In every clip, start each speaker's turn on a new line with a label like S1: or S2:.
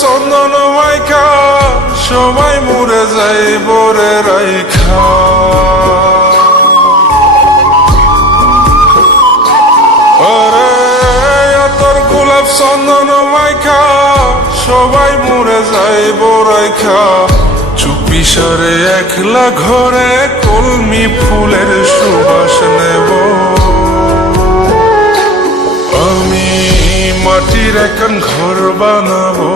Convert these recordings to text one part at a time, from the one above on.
S1: চন্দন মাইকা, সবাই মরে যাই বরে রাইখা। চন্দন মাইকা, সবাই মরে যাই বরাইখা চুপি সারে একলা ঘরে কলমি ফুলের সুবাস নেব। আমি মাটির এখন ঘর বানাবো।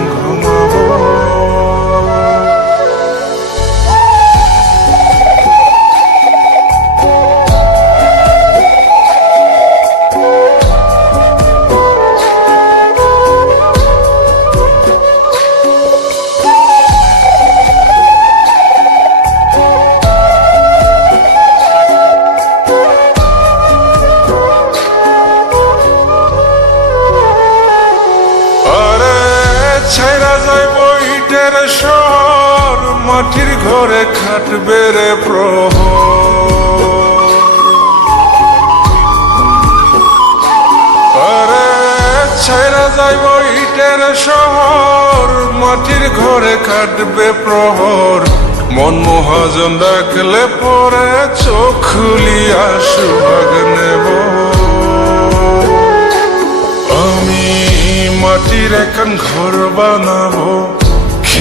S1: ইটের শহর মাটির ঘরে খাটবে রে প্রহ। ছাইরা যাইব ইটের শহর, মাটির ঘরে কাটবে প্রহর। মন মহাজন ডাকলে পরে চোখ খুলিয়া সুভাগ নেব। আমি মাটির এখন ঘর বানাবো।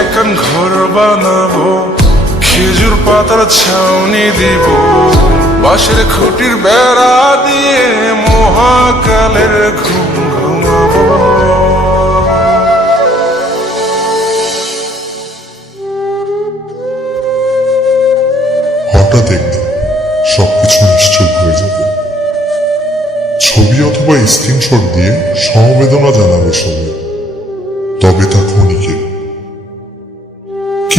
S1: এখন ঘর বানাবো, খেজুর পাতার ছাউনি দিব। বাঁশের খুঁটির বেড়া দিয়ে মহাকালের ঘুম
S2: হঠাৎ একদিন সবকিছু হয়ে যাবে। ছবি অথবা স্ক্রিনশট দিয়ে সমবেদনা জানাবে সবাই। তবে